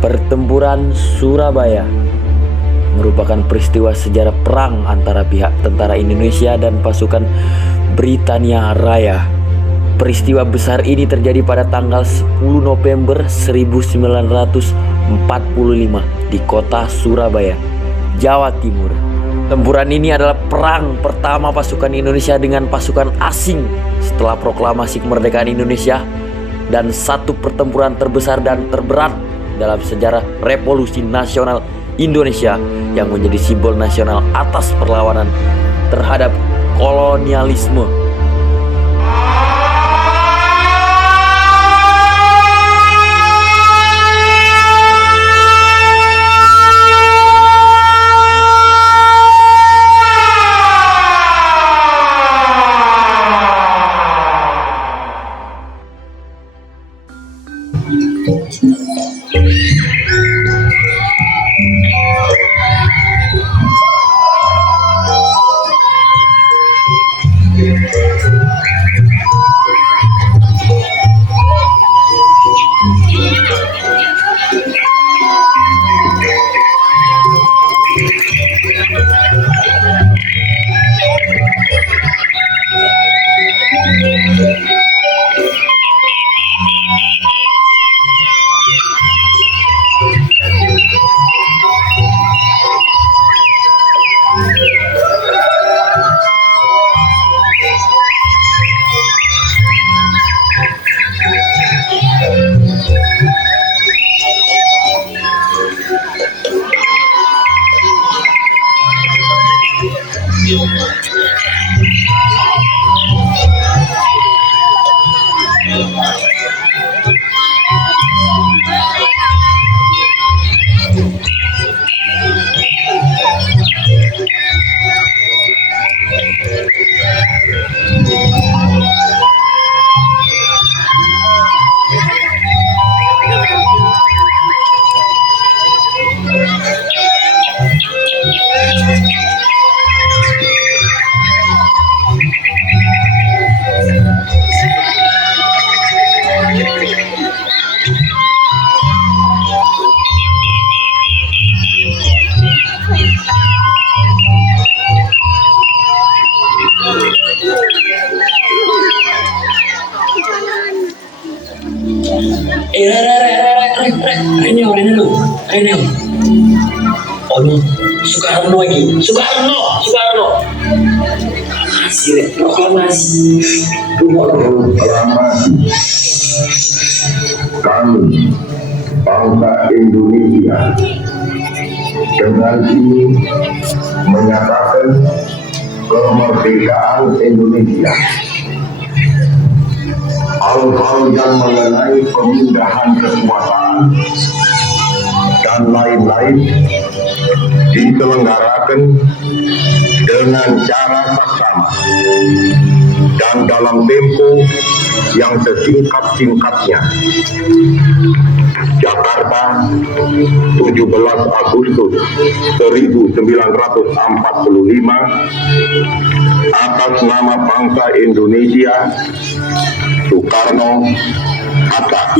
Pertempuran Surabaya merupakan peristiwa sejarah perang antara pihak tentara Indonesia dan pasukan Britania Raya. Peristiwa besar ini terjadi pada tanggal 10 November 1945 di kota Surabaya, Jawa Timur. Tempuran ini adalah perang pertama pasukan Indonesia dengan pasukan asing setelah proklamasi kemerdekaan Indonesia, dan satu pertempuran terbesar dan terberat dalam sejarah Revolusi Nasional Indonesia yang menjadi simbol nasional atas perlawanan terhadap kolonialisme. Soekarno lagi, Soekarno. Kasih proklamasi. Kami bangsa Indonesia dengan ini menyatakan kemerdekaan Indonesia. Hal-hal yang mengenai pemindahan kekuasaan dan lain-lain diselenggarakan dengan cara saksama dan dalam tempo yang sesingkat-singkatnya. Jakarta, 17 Agustus 1945, atas nama bangsa Indonesia, Soekarno, Hatta.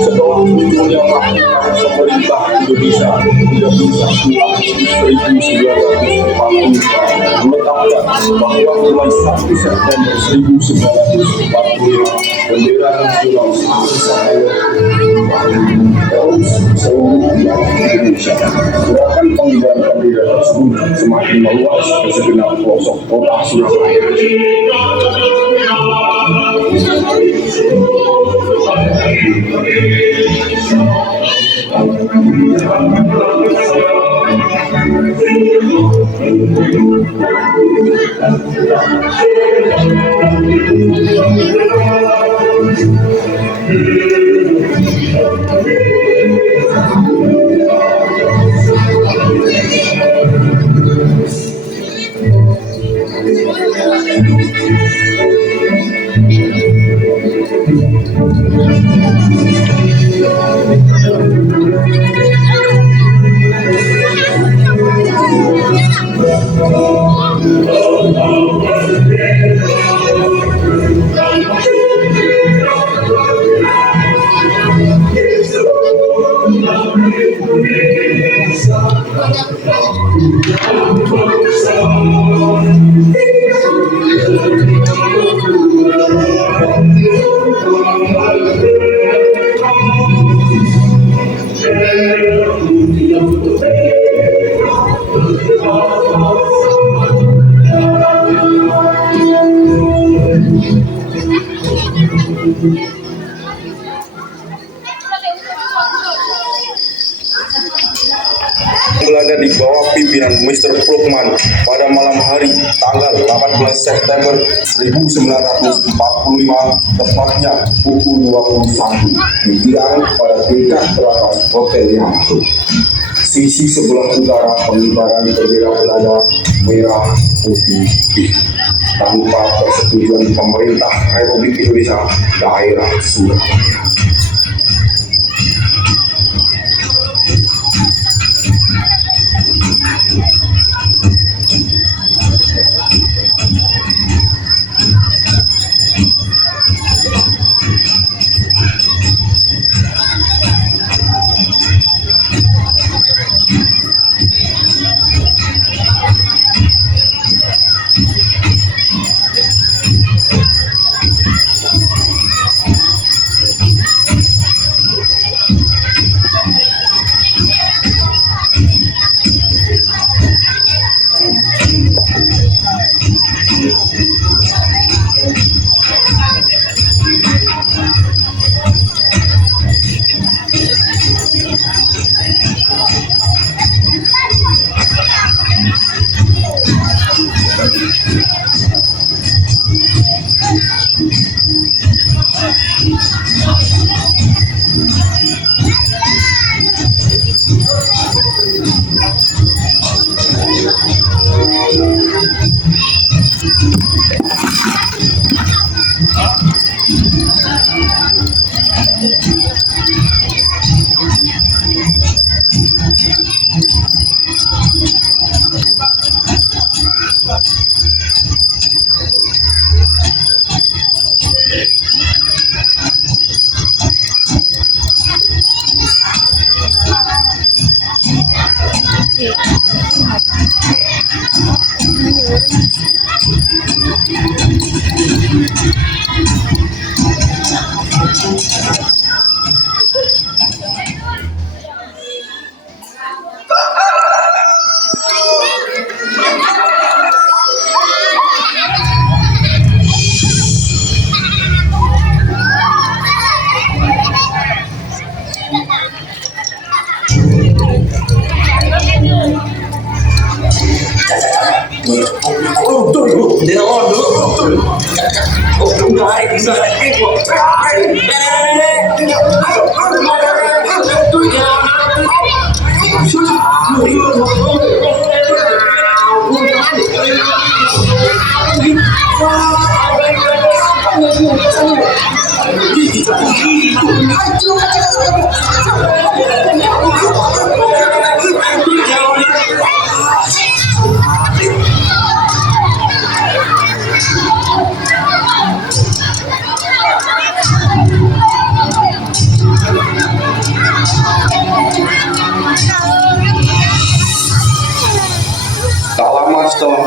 Setelah munculnya pemerintah Indonesia Indonesia 31 Agustus 1945 menetapkan bahwa mulai 1 September 1945 bendera nasional Indonesia terus seluruh wilayah Indonesia. Gerakan penghindaran bendera tersebut semakin meluas ke segenap pelosok kota Surabaya. Belanda di bawah pimpinan Mr. Krugman pada malam hari tanggal 18 September 1945 tepatnya pukul 21 di tiang pada tingkat teratas Hotel Yamato. Sisi sebelah utara pengibaran bendera Belanda merah putih biru tanpa persetujuan pemerintah Republik Indonesia daerah Surabaya.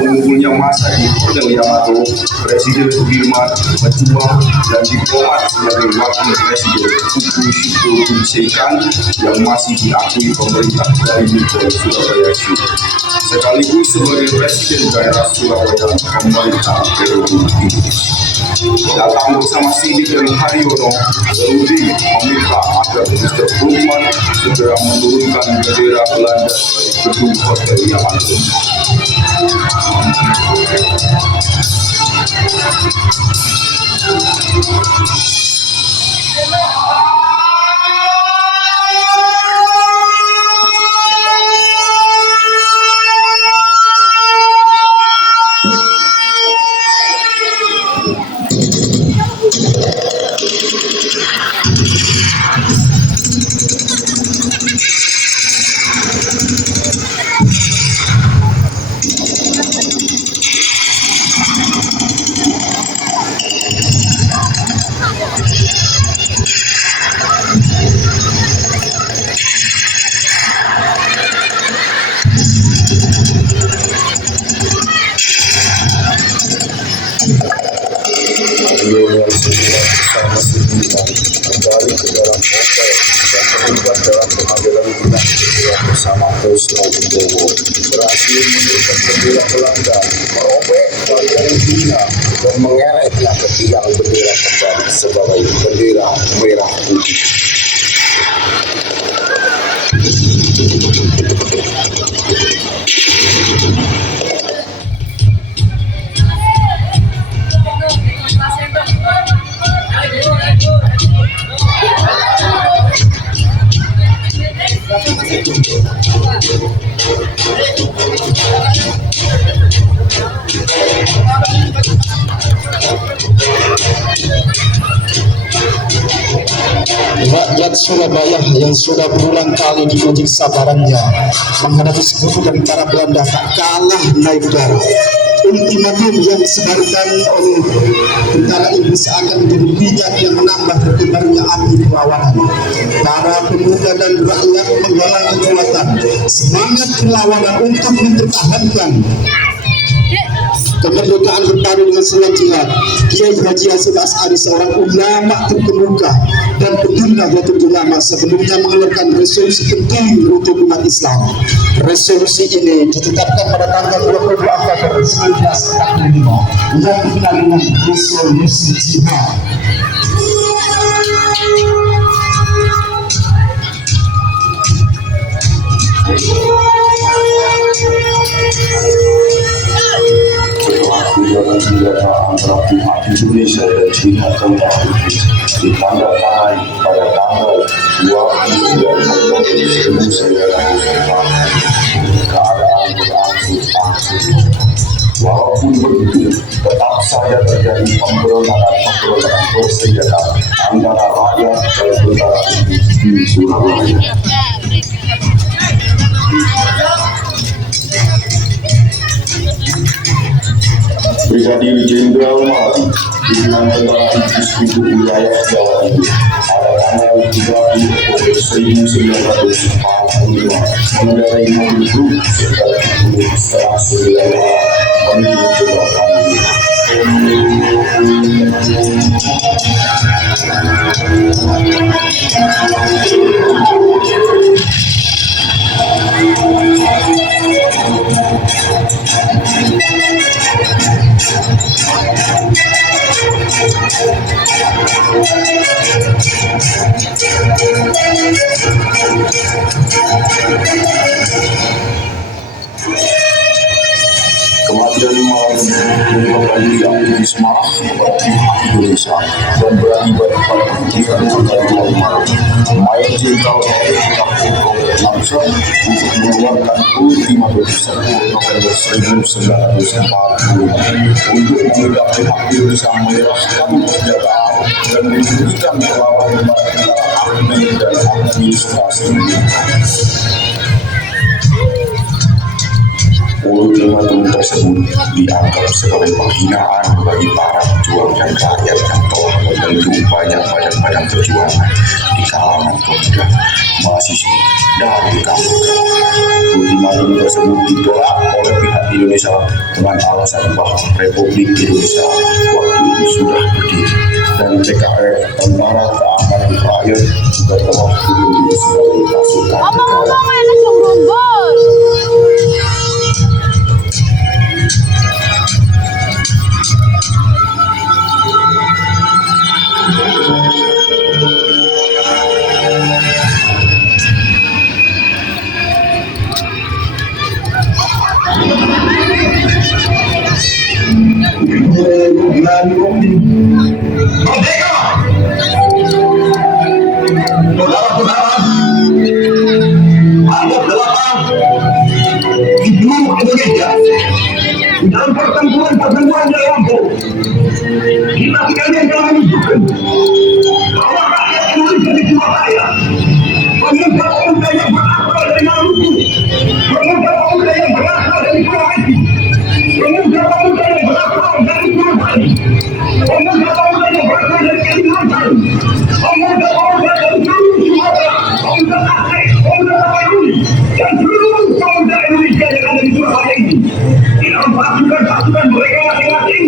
mengumpulnya masa di Hotel Yamato, Presiden Sudirman, ketua dan diplomat sebagai wakil presiden Tugu Syukur Kun Seikan yang masih diakui pemerintah dari Mikro Surabaya Syur, sekaligus sebagai presiden daerah Surabaya pemerintah periode ini. Datang bersama Sidik dan Haryono, Rudi meminta agar Mr. Brugman segera menurunkan bendera Belanda dari gedung Hotel Yamato. Yang segera bersama Sudirman kembali ke dalam hotel dan terlibat dalam pengadilan dinasti bersama Kusno Wibowo berhasil menurunkan bendera Belanda, merobek bagian dunia dan mengeretnya ke tiang bendera kembali sebagai bendera merah putih. Rakyat Surabaya yang sudah berulang kali diuji kesabarannya menghadapi sekutu dari para Belanda tak kalah naik darah. Ultimatum yang disebarkan oleh tentara Inggris akan menjadi minyak yang menambah bertebarnya api perlawanan. Para pemuda dan rakyat menggalang kekuatan, semangat perlawanan untuk mempertahankan kemerdekaan berpadu dengan selang jihad. Kiai Haji Hasyim Asy'ari, seorang ulama terkemuka dan pendiri Nahdlatul Ulama, sebelumnya mengeluarkan resolusi penting untuk umat Islam. Resolusi ini ditetapkan pada tanggal 22 Oktober 1945 yang dikenal dengan resolusi jihad. Perjalanan senjata antara pihak Indonesia dan China keempat ditandatangani pada tanggal 29 Oktober 1945. Keadaan berangsur-angsur. Walaupun begitu, tetap saja terjadi pemberontakan bersenjata antara rakyat dan tentara di Surabaya. Brigadir Jenderal Mali, pimpinan tentara Inggris untuk wilayah Jawa Timur, pada tanggal 30 Oktober 1945 mengendarai mobil truk sekitar 10:30 menuju ke Bakauheni. Kematian Mali menyebabkan Inggris marah kepada pihak Indonesia dan berakibat pada pikiran perjanjian Mali. Mayor Jenderal Hendrik langsung untuk mengeluarkan ultimatum 10 November 1945 untuk meminta pihak Indonesia menyerahkan senjata dan memberikan perlawanan kepada tentara army dan administrasi. Ultimatum ultimatum tersebut dianggap sebagai penghinaan bagi para pejuang dan rakyat yang telah membentuk banyak badan-badan perjuangan di kalangan pemuda, mahasiswa, dan kampus. Ultimatum tersebut ditolak oleh pihak Indonesia dengan alasan bahwa Republik Indonesia waktu itu sudah berdiri dan TKR Tentara Keamanan Rakyat juga telah ditunjuk sebagai pasukan negara. Saudara-saudara, ada 8 di seluruh Indonesia di dalam pertempuran yang lampau. Kita sekalian telah menunjukkan bahwa rakyat Indonesia di Surabaya, pemuda-pemuda yang berasal dari Maluku, pemuda-pemuda yang berasal dari Sulawesi, pemuda-pemuda yang berasal dari Sulawesi, pemuda-pemuda yang berasal dari Kalimantan, pemuda-pemuda dari seluruh Sumatera, pemuda Aceh, pemuda Tapanuli, dan seluruh pemuda Indonesia yang ada di Surabaya ini, di dalam pasukan-pasukan mereka masing-masing,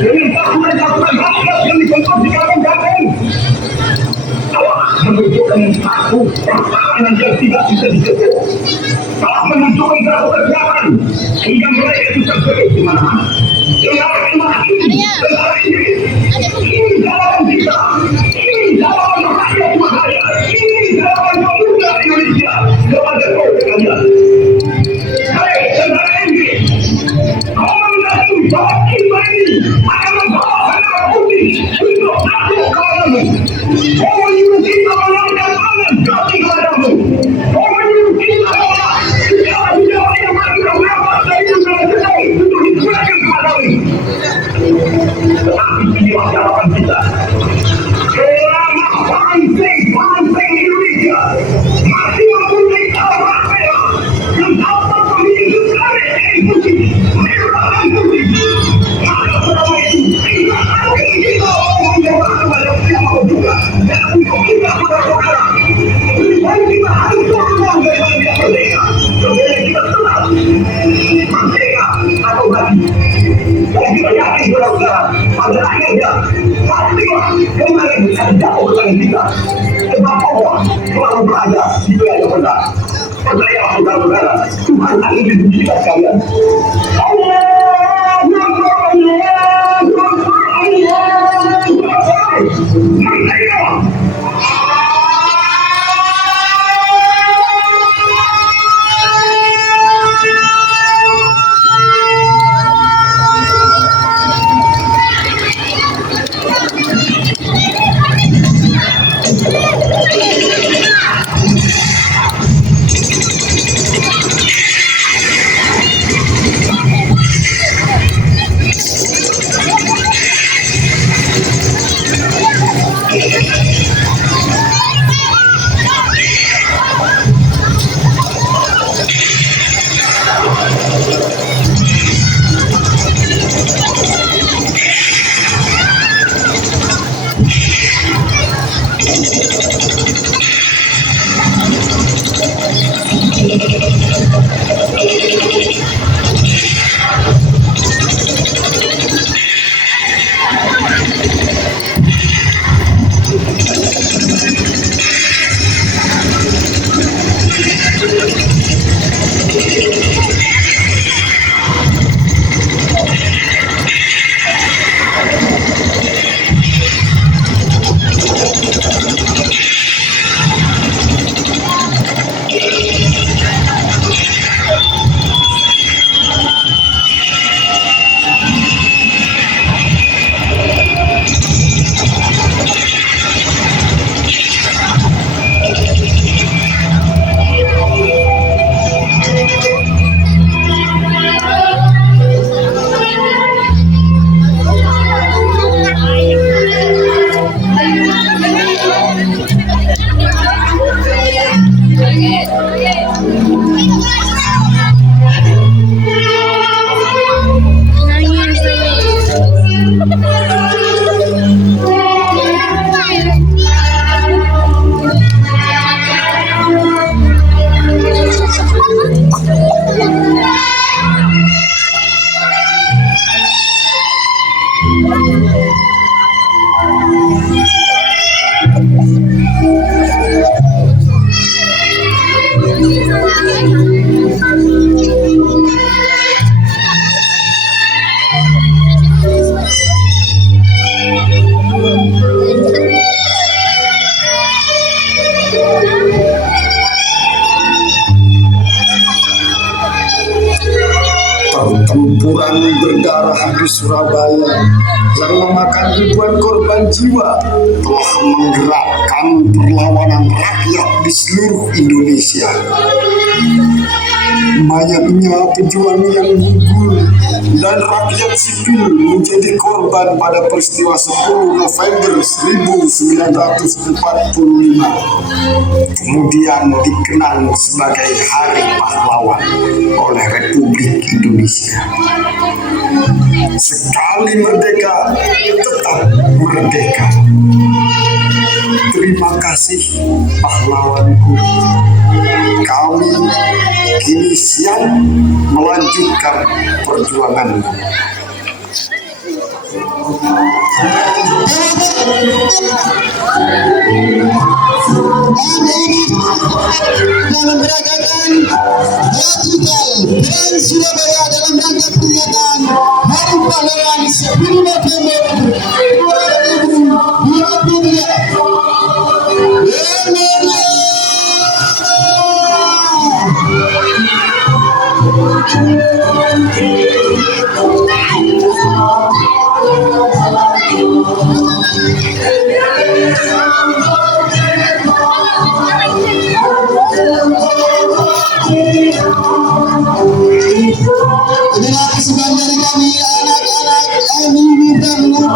dengan pasukan-pasukan rakyat yang dibentuk di kampung-kampung, telah menunjukkan satu pertahanan yang tidak bisa dicegah, telah menunjukkan satu kekuatan hingga mereka itu terjadi di mana-mana. Tentara ini jawaban kita, ini jawaban rakyat Surabaya, ini jawaban pemuda Indonesia kepada kalian. Hei, tentara ini, kau mengaku bahwa kita ini akan membawa bendera putih untuk satu kawanmu. Kau menyuruh kita melanggar tangan kaki kepadamu. Kau menyuruh kita menolak segala senjata yang masuk berapa dari negara kita untuk digunakan kepadamu. Tetapi inilah jawaban kita. Selama bangsa Indonesia masih mempunyai tawar merah yang dapat memiliki garis putih, merah dan putih, maka selama itu kita akan kita menjawab kepada siapapun juga. Dan untuk kita saudara-saudara, dan kita harus berjuang dengan yang merdeka. Supaya kita tetap merdeka atau mati. Dan kita yakin saudara-saudara, pada akhirnya pastilah kemarin akan jatuh ke tangan kita. Sebab Allah selalu berada di wilayah benar. Percaya saudara-saudara, Tuhan akan melindungi kita sekalian. Merdeka! sejarah di Surabaya yang memakan ribuan korban jiwa telah menggerakkan perlawanan rakyat di seluruh Indonesia. Banyaknya pejuang yang gugur dan rakyat sipil menjadi korban pada peristiwa 10 November 1945, kemudian dikenang sebagai Hari Pahlawan oleh Republik Indonesia. Sekali merdeka, tetap merdeka. Terima kasih pahlawanku. Kami kini siap melanjutkan perjuanganmu. Dalam meragakan Hospital Brand Surabaya dalam rangka peringatan Hari Pahlawan 10 November 2023. Inilah kesukaan dari kami anak-anak MUI Dangdut.